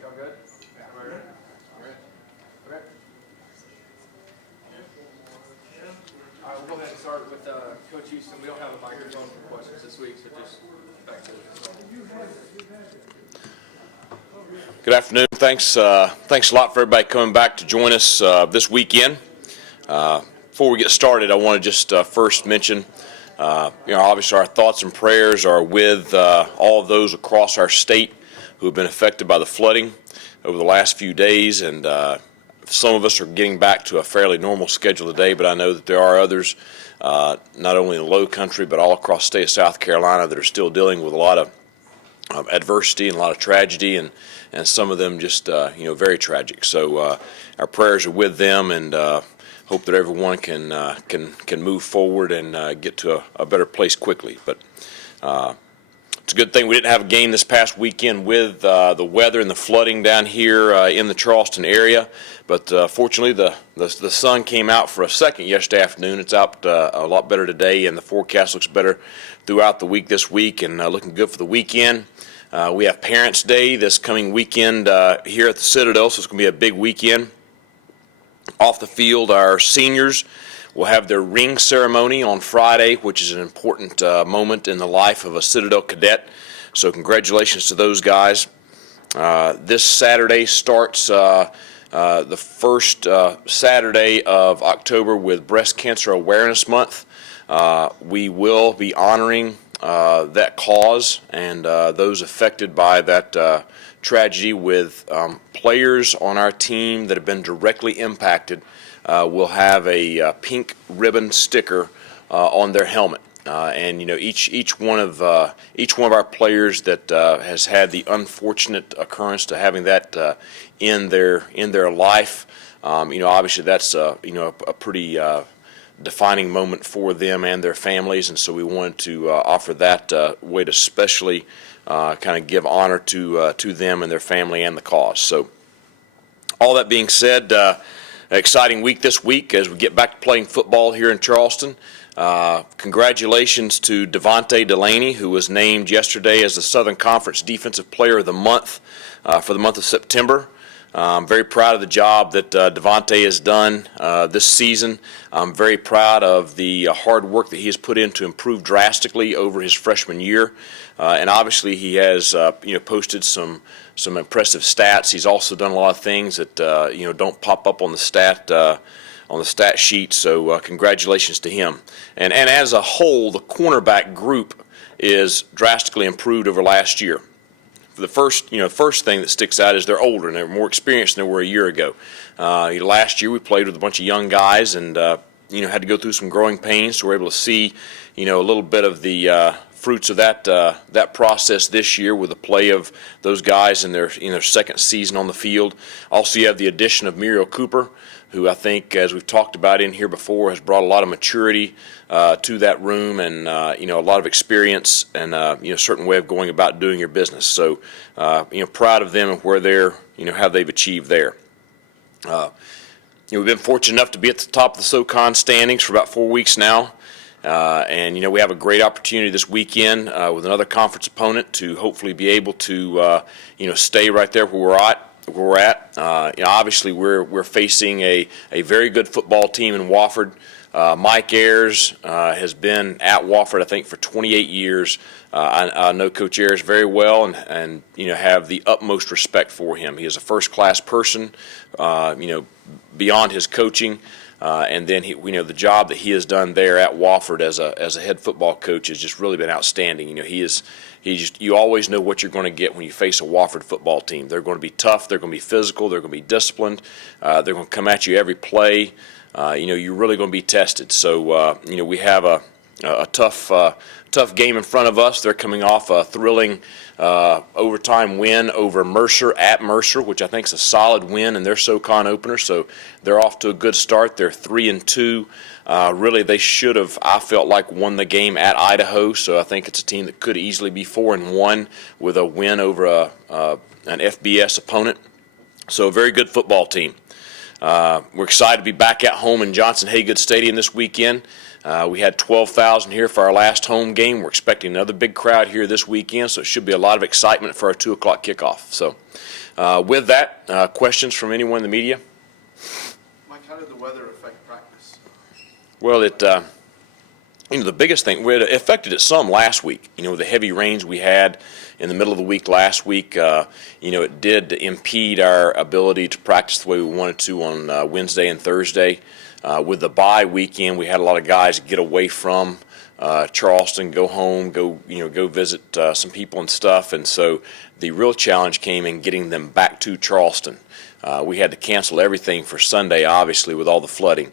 Y'all good? Everybody ready? Okay. All right, we'll go ahead and start with Coach Houston. We don't have a microphone for questions this week, so just back to it. Good afternoon. Thanks a lot for everybody coming back to join us this weekend. Before we get started, I want to just first mention, obviously our thoughts and prayers are with all of those across our state who have been affected by the flooding over the last few days, and some of us are getting back to a fairly normal schedule today, but I know that there are others, not only in the low country, but all across the state of South Carolina that are still dealing with a lot of adversity and a lot of tragedy, and some of them just very tragic. So our prayers are with them, and hope that everyone can move forward and get to a better place quickly. But it's a good thing we didn't have a game this past weekend with the weather and the flooding down here in the Charleston area. But fortunately, the sun came out for a second yesterday afternoon. It's out a lot better today, and the forecast looks better throughout the week this week, and looking good for the weekend. We have Parents' Day this coming weekend here at the Citadel, so it's going to be a big weekend. Off the field, our seniors will have their ring ceremony on Friday, which is an important moment in the life of a Citadel cadet. So congratulations to those guys. This Saturday starts the first Saturday of October with Breast Cancer Awareness Month. We will be honoring that cause and those affected by that tragedy with players on our team that have been directly impacted. Will have a pink ribbon sticker on their helmet, and each one of our players that has had the unfortunate occurrence to having that in their life. Obviously that's a pretty defining moment for them and their families, and so we wanted to offer that way to specially kind of give honor to them and their family and the cause. So, all that being said. An exciting week this week as we get back to playing football here in Charleston. Congratulations to Devontae Delaney, who was named yesterday as the Southern Conference Defensive Player of the Month for the month of September. I'm very proud of the job that Devontae has done this season. I'm very proud of the hard work that he has put in to improve drastically over his freshman year. And obviously he has posted some impressive stats. He's also done a lot of things that don't pop up on the stat sheet. So congratulations to him. And as a whole, the cornerback group is drastically improved over last year. The first thing that sticks out is they're older and they're more experienced than they were a year ago. Last year we played with a bunch of young guys and had to go through some growing pains, so we're able to see a little bit of the fruits of that process this year with the play of those guys in their second season on the field. Also, you have the addition of Muriel Cooper, who I think, as we've talked about in here before, has brought a lot of maturity to that room and a lot of experience and a certain way of going about doing your business. So proud of them and where they're how they've achieved there. We've been fortunate enough to be at the top of the SoCon standings for about 4 weeks now. And we have a great opportunity this weekend with another conference opponent to hopefully be able to stay right there where we're at. where we're at. Obviously we're facing a very good football team in Wofford. Mike Ayers has been at Wofford, I think, for 28 years. I know Coach Ayers very well, and have the utmost respect for him. He is a first-class person, beyond his coaching, and then the job that he has done there at Wofford as a head football coach has just really been outstanding. You always know what you're going to get when you face a Wofford football team. They're going to be tough. They're going to be physical. They're going to be disciplined. They're going to come at you every play. You're really going to be tested. So, we have a tough game in front of us. They're coming off a thrilling overtime win over Mercer at Mercer, which I think is a solid win in their SoCon opener. So they're off to a good start. They're 3-2. Really, they should have, I felt like, won the game at Idaho. So I think it's a team that could easily be 4-1 with a win over an FBS opponent. So a very good football team. We're excited to be back at home in Johnson-Haygood Stadium this weekend. We had 12,000 here for our last home game. We're expecting another big crowd here this weekend, so it should be a lot of excitement for our 2 o'clock kickoff. So with that, questions from anyone in the media? Mike, how did the weather affect practice? Well, the biggest thing, it affected it some last week. The heavy rains we had in the middle of the week last week, it did impede our ability to practice the way we wanted to on Wednesday and Thursday. With the bye weekend, we had a lot of guys get away from Charleston, go home, go visit some people and stuff, and so the real challenge came in getting them back to Charleston. We had to cancel everything for Sunday, obviously, with all the flooding.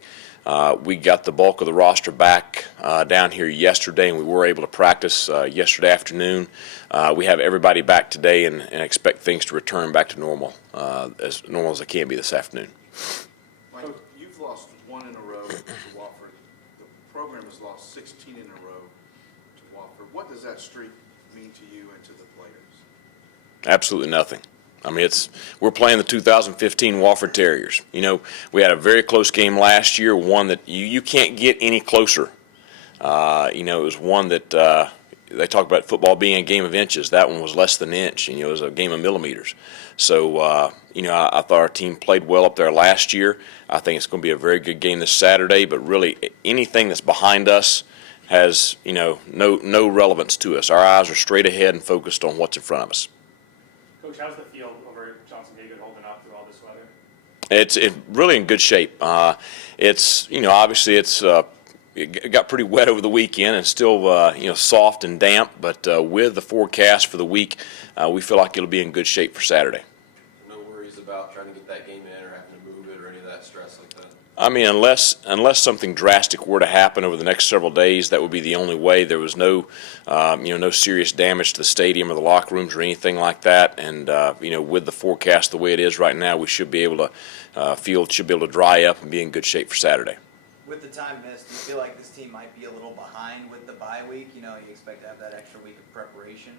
We got the bulk of the roster back down here yesterday, and we were able to practice yesterday afternoon. We have everybody back today and expect things to return back to normal as they can be this afternoon. Mike, you've lost 1 in a row to Wofford. The program has lost 16 in a row to Wofford. What does that streak mean to you and to the players? Absolutely nothing. I mean, we're playing the 2015 Wofford Terriers. We had a very close game last year, one that you can't get any closer. It was one that they talk about football being a game of inches. That one was less than an inch, it was a game of millimeters. So, I thought our team played well up there last year. I think it's going to be a very good game this Saturday, but really anything that's behind us has, no relevance to us. Our eyes are straight ahead and focused on what's in front of us. Coach, how's the field over at Johnson-Haygood holding up through all this weather? It's really in good shape. Obviously it got pretty wet over the weekend and still, soft and damp, but with the forecast for the week, we feel like it'll be in good shape for Saturday. No worries about trying to get that game in or having to move it or any of that stress like that? I mean, unless something drastic were to happen over the next several days, that would be the only way. There was no serious damage to the stadium or the locker rooms or anything like that. And with the forecast the way it is right now, we should be able to field should be able to dry up and be in good shape for Saturday. With the time missed, do you feel like this team might be a little behind with the bye week? You expect to have that extra week of preparation.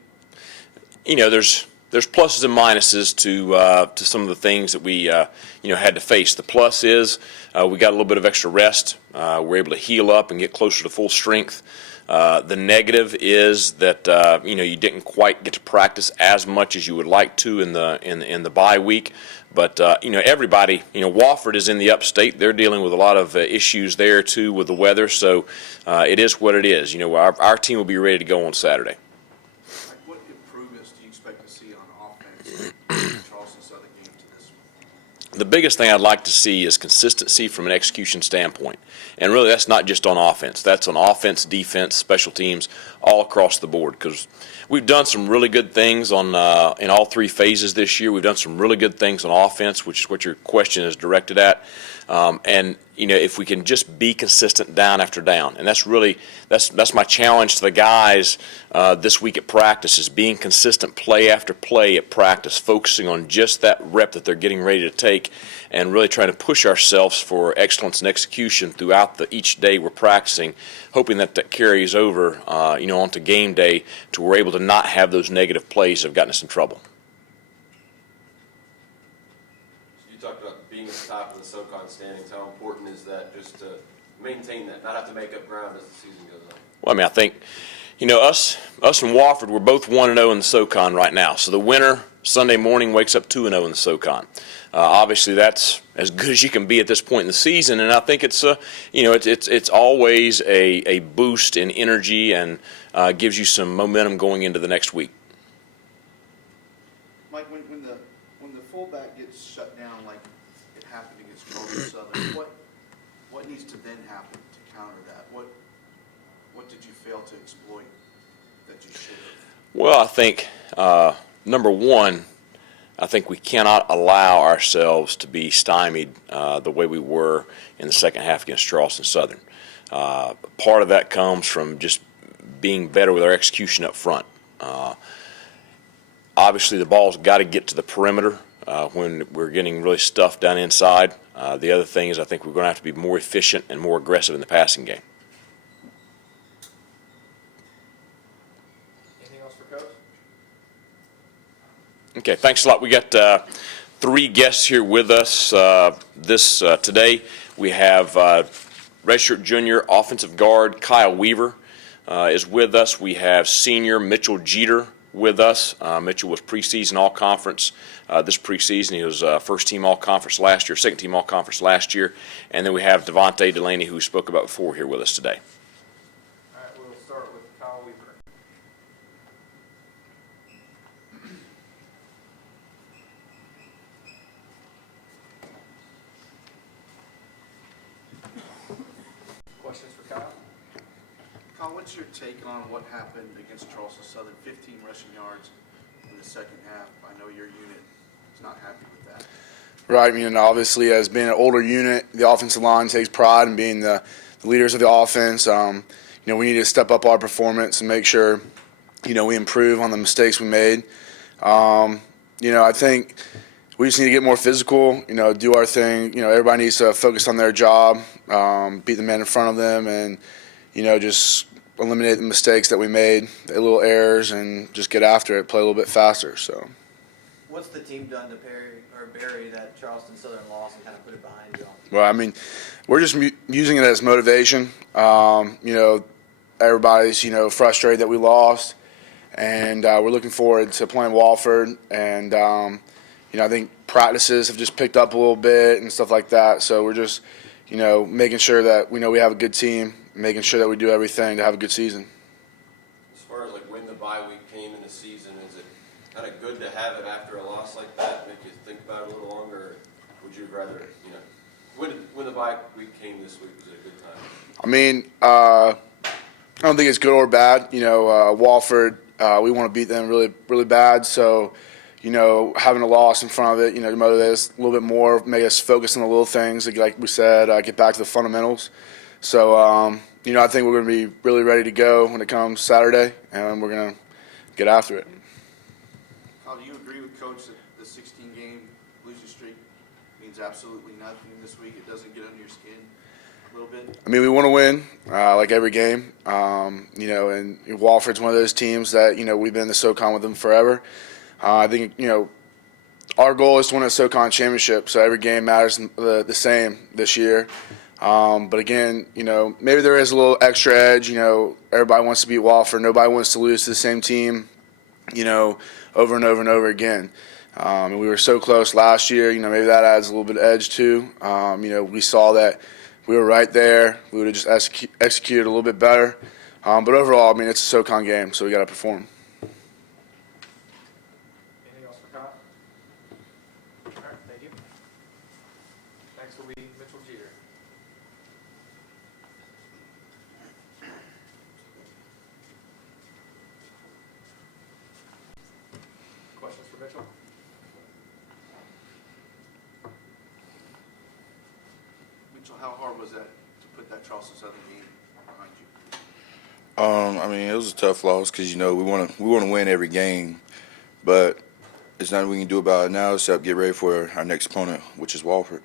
There's pluses and minuses to some of the things that we had to face. The plus is we got a little bit of extra rest. We're able to heal up and get closer to full strength. The negative is that you didn't quite get to practice as much as you would like to in the bye week. But everybody, Wofford is in the upstate. They're dealing with a lot of issues there too with the weather. So it is what it is. Our team will be ready to go on Saturday. What improvements do you expect to see on offense from Charleston Southern game to this one? The biggest thing I'd like to see is consistency from an execution standpoint. And really that's not just on offense. That's on offense, defense, special teams, all across the board. Because we've done some really good things in all 3 phases this year. We've done some really good things on offense, which is what your question is directed at. And if we can just be consistent down after down, and that's my challenge to the guys this week at practice is being consistent play after play at practice, focusing on just that rep that they're getting ready to take, and really trying to push ourselves for excellence and execution throughout each day we're practicing, hoping that carries over onto game day to where we're able to not have those negative plays that have gotten us in trouble. You talked about being at the top of the SoCon standings. How important is that just to maintain that, not have to make up ground as the season goes on? Well, I mean, I think, us and Wofford, we're both 1-0 in the SoCon right now. So the winner Sunday morning wakes up 2-0 in the SoCon. Obviously, that's as good as you can be at this point in the season, and I think it's it's always a boost in energy and gives you some momentum going into the next week. Mike, when the fullback gets shut down like it happened against Charleston Southern, what needs to then happen to counter that? What did you fail to exploit that you should have? Well, I think number one, I think we cannot allow ourselves to be stymied the way we were in the second half against Charleston Southern. Part of that comes from just being better with our execution up front. Obviously, the ball's got to get to the perimeter when we're getting really stuffed down inside. The other thing is I think we're going to have to be more efficient and more aggressive in the passing game. Anything else for Coach? Okay, thanks a lot. We got 3 guests here with us today. We have redshirt junior offensive guard Kyle Weaver is with us. We have senior Mitchell Jeter with us. Mitchell was preseason all-conference this preseason. He was first-team all-conference last year, second-team all-conference last year. And then we have Devontae Delaney, who we spoke about before, here with us today. All right, we'll start with Kyle Weaver. Questions for Kyle? Kyle, what's your take on what happened against Charleston Southern? 15 rushing yards in the second half. I know your unit is not happy with that. Right. I mean, obviously, as being an older unit, the offensive line takes pride in being the leaders of the offense. We need to step up our performance and make sure, we improve on the mistakes we made. I think we just need to get more physical, do our thing. Everybody needs to focus on their job, beat the men in front of them, and, just eliminate the mistakes that we made, the little errors, and just get after it, play a little bit faster. So, What's the team done to bury that Charleston Southern loss and kind of put it behind you? well, I mean, we're just using it as motivation. Everybody's, frustrated that we lost, and we're looking forward to playing Wofford. And, I think practices have just picked up a little bit and stuff like that. So we're just, making sure that we know we have a good team, making sure that we do everything to have a good season. As far as like when the bye week came in the season, is it kind of good to have it after a loss like that, make you think about it a little longer? Or would you rather, when the bye week came this week, was it a good time? I mean, I don't think it's good or bad. Wofford, we want to beat them really, really bad. So, having a loss in front of it, to motivate us a little bit more, make us focus on the little things, like we said, get back to the fundamentals. So, I think we're going to be really ready to go when it comes Saturday, and we're going to get after it. Kyle, do you agree with Coach that the 16-game losing streak means absolutely nothing this week? It doesn't get under your skin a little bit? I mean, we want to win, like every game. And Wofford's one of those teams that, we've been in the SoCon with them forever. I think, our goal is to win a SoCon championship, so every game matters the same this year. But again, maybe there is a little extra edge. Everybody wants to beat Wofford. Nobody wants to lose to the same team, over and over and over again. And we were so close last year. Maybe that adds a little bit of edge too. We saw that we were right there. We would have just executed a little bit better. But overall, I mean, it's a SoCon game, so we got to perform. Anything else for Kyle? All right, thank you. Next will be Mitchell Jeter. Questions for Mitchell? Mitchell, how hard was that to put that Charleston Southern game behind you? I mean, it was a tough loss because we want to win every game, but there's nothing we can do about it now except get ready for our next opponent, which is Wofford.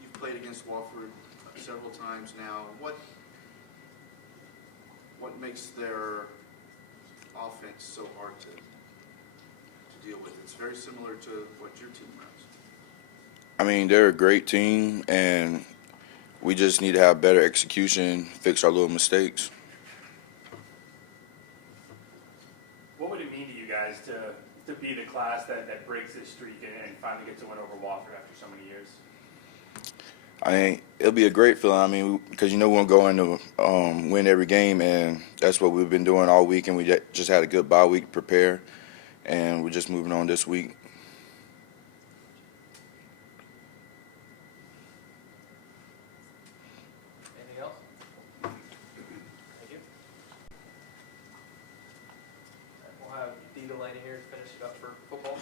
You've played against Wofford several times now. What makes their offense so hard to deal with? It's very similar to what your team runs. I mean, they're a great team, and we just need to have better execution, fix our little mistakes. What would it mean to you guys to class that breaks this streak and finally gets a win over Wofford after so many years? I mean, it'll be a great feeling. I mean, because you know we're going to win every game, and that's what we've been doing all week. And we just had a good bye week to prepare, and we're just moving on this week. Anything else? Thank you. We'll have Dee Delaney here to finish it up for football.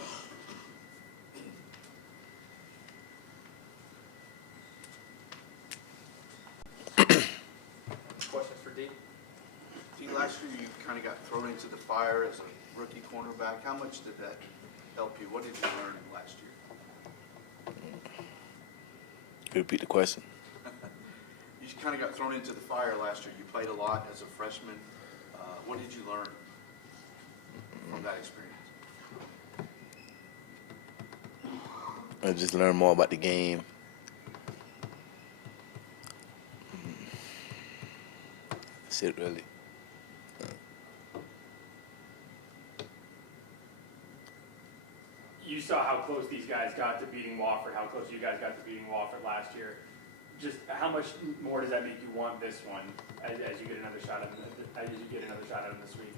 Questions for Dee? See, last year you kind of got thrown into the fire as a rookie cornerback. How much did that help you? What did you learn last year? Repeat the question. You kind of got thrown into the fire last year. You played a lot as a freshman. What did you learn from that experience? I just learned more about the game. That's it, really. You saw how close these guys got to beating Wofford, how close you guys got to beating Wofford last year. Just how much more does that make you want this one as you get another shot at them this week?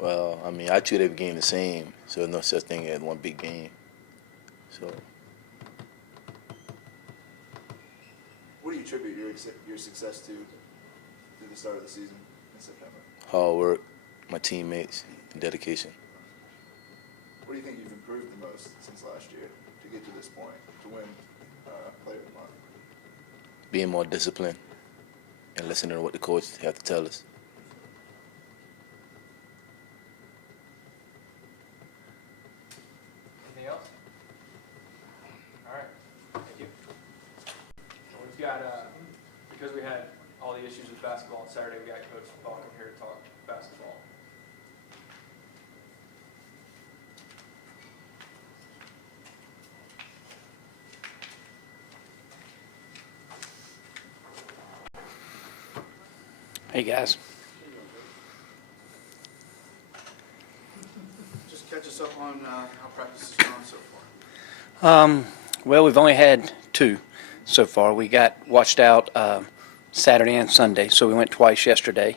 Well, I mean, I treat every game the same, so there's no such thing as one big game. So, What do you attribute your success to through the start of the season in September? hard work, my teammates, and dedication. What do you think you've improved the most since last year to get to this point, to win Player of the Month? Being more disciplined and listening to what the coach have to tell us. Anything else? All right, thank you. And we've got, because we had all the issues with basketball on Saturday, we got Coach Balcom here to talk basketball. Hey, guys. Just catch us up on how practice has gone so far. Well, we've only had 2 so far. We got watched out Saturday and Sunday, so we went twice yesterday.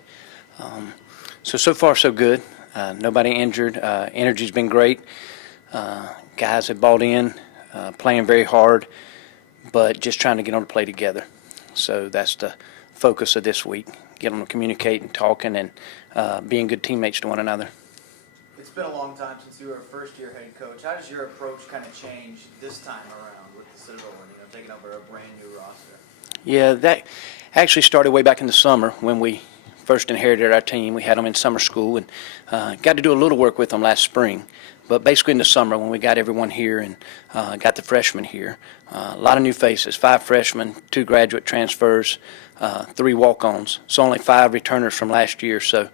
So far, so good. Nobody injured. Energy's been great. Guys have bought in, playing very hard, but just trying to get them to play together. So that's the focus of this week. Get them to communicate and talking and being good teammates to one another. It's been a long time since you were a first-year head coach. How does your approach kind of change this time around with the Citadel and taking over a brand-new roster? Yeah, that actually started way back in the summer when we first inherited our team. We had them in summer school and got to do a little work with them last spring. But basically in the summer when we got everyone here and got the freshmen here, a lot of new faces, 5 freshmen, 2 graduate transfers, 3 walk-ons. So only 5 returners from last year. So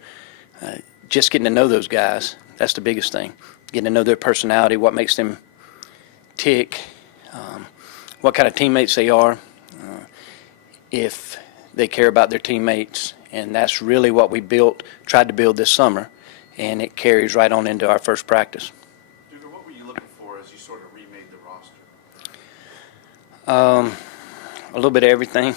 just getting to know those guys, that's the biggest thing. Getting to know their personality, what makes them tick, what kind of teammates they are, if they care about their teammates. And that's really what we tried to build this summer, and it carries right on into our first practice. Dugan, what were you looking for as you sort of remade the roster? A little bit of everything.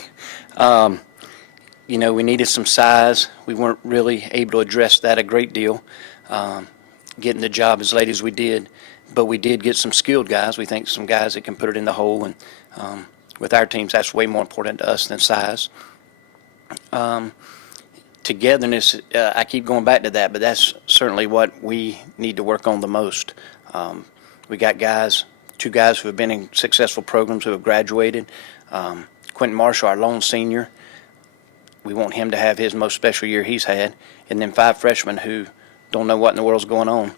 We needed some size. We weren't really able to address that a great deal, getting the job as late as we did. But we did get some skilled guys. We think some guys that can put it in the hole. And with our teams, that's way more important to us than size. Togetherness, I keep going back to that, but that's certainly what we need to work on the most. We got guys, 2 guys who have been in successful programs who have graduated. Quentin Marshall, our lone senior, we want him to have his most special year he's had. And then 5 freshmen who don't know what in the world's going on.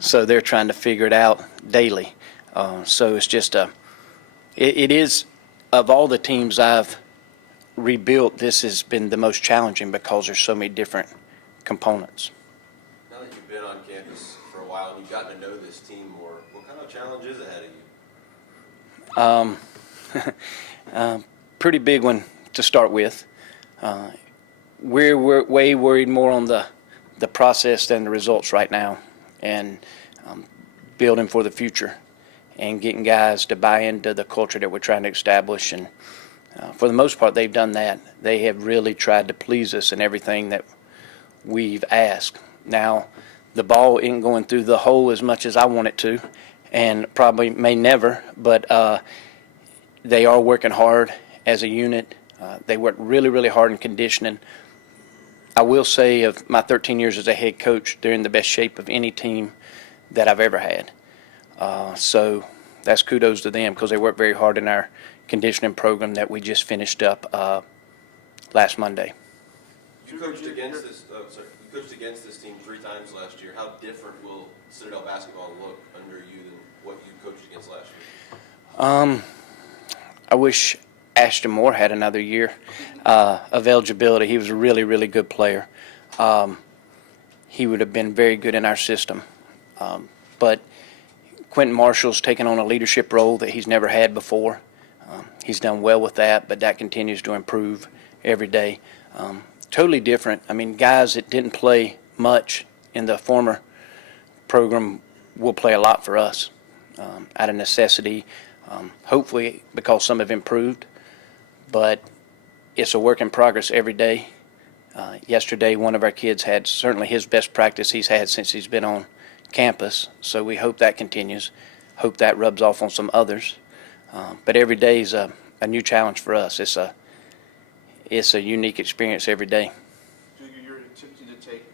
So they're trying to figure it out daily. So it's just it is, of all the teams I've rebuilt, this has been the most challenging because there's so many different components. Now that you've been on campus for a while and you've gotten to know this team more, what kind of challenge is ahead of you? Pretty big one to start with. We're way worried more on the process than the results right now. And building for the future and getting guys to buy into the culture that we're trying to establish. And for the most part, they've done that. They have really tried to please us in everything that we've asked. Now, the ball isn't going through the hole as much as I want it to, and probably may never, but they are working hard as a unit. They work really, really hard in conditioning. I will say of my 13 years as a head coach, they're in the best shape of any team that I've ever had. So that's kudos to them because they work very hard in our conditioning program that we just finished up last Monday. You coached against this. You coached against this team 3 times last year. How different will Citadel basketball look under you than what you coached against last year? I wish Ashton Moore had another year of eligibility. He was a really, really good player. He would have been very good in our system. But Quentin Marshall's taken on a leadership role that he's never had before. He's done well with that, but that continues to improve every day. Totally different. I mean, guys that didn't play much in the former program will play a lot for us out of necessity, hopefully because some have improved. But it's a work in progress every day. Yesterday, one of our kids had certainly his best practice he's had since he's been on campus, so we hope that continues. Hope that rubs off on some others. But every day is a new challenge for us. It's a unique experience every day. Duke, you're attempting to take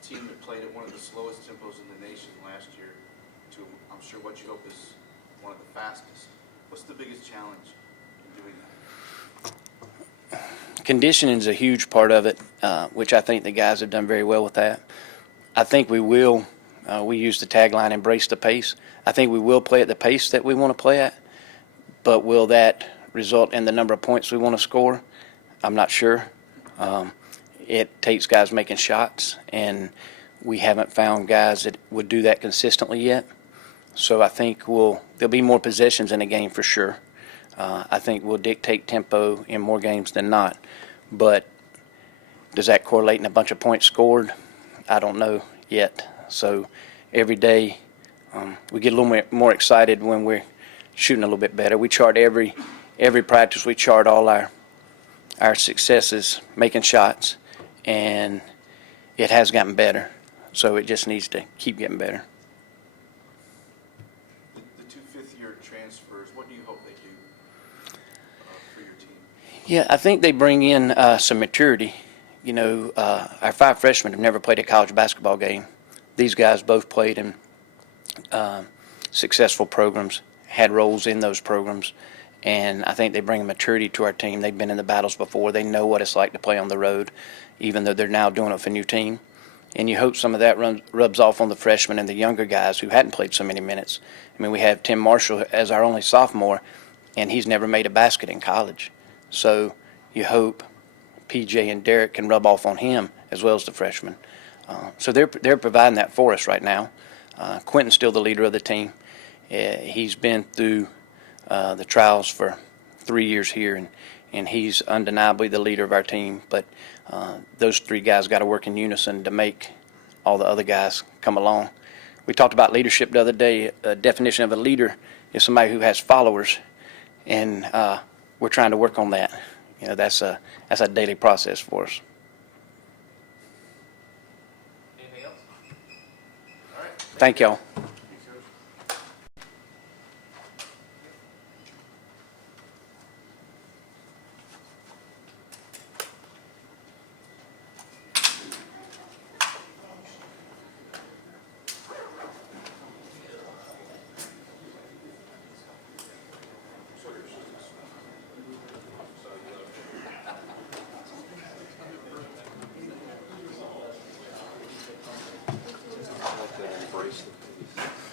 a team that played at one of the slowest tempos in the nation last year to, I'm sure, what you hope is one of the fastest. What's the biggest challenge in doing that? Conditioning is a huge part of it, which I think the guys have done very well with that. I think we will. We use the tagline, embrace the pace. I think we will play at the pace that we want to play at, but will that result in the number of points we want to score? I'm not sure. It takes guys making shots, and we haven't found guys that would do that consistently yet. So I think there'll be more possessions in a game for sure. I think we'll dictate tempo in more games than not. But does that correlate in a bunch of points scored? I don't know yet. So every day we get a little more excited when we're shooting a little bit better. We chart every practice. We chart all our successes making shots, and it has gotten better. So it just needs to keep getting better. The 2 fifth-year transfers, what do you hope they do for your team? Yeah, I think they bring in some maturity. You know, our 5 freshmen have never played a college basketball game. These guys both played in successful programs, had roles in those programs, and I think they bring a maturity to our team. They've been in the battles before. They know what it's like to play on the road, even though they're now doing it for a new team. And you hope some of that rubs off on the freshmen and the younger guys who hadn't played so many minutes. I mean, we have Tim Marshall as our only sophomore, and he's never made a basket in college. So you hope PJ and Derek can rub off on him as well as the freshmen. So they're providing that for us right now. Quentin's still the leader of the team. He's been through the trials for 3 years here, and he's undeniably the leader of our team. But those 3 guys got to work in unison to make all the other guys come along. We talked about leadership the other day. A definition of a leader is somebody who has followers, and we're trying to work on that. You know, that's a daily process for us. Anything else? All right. Thank y'all. Embrace the pace.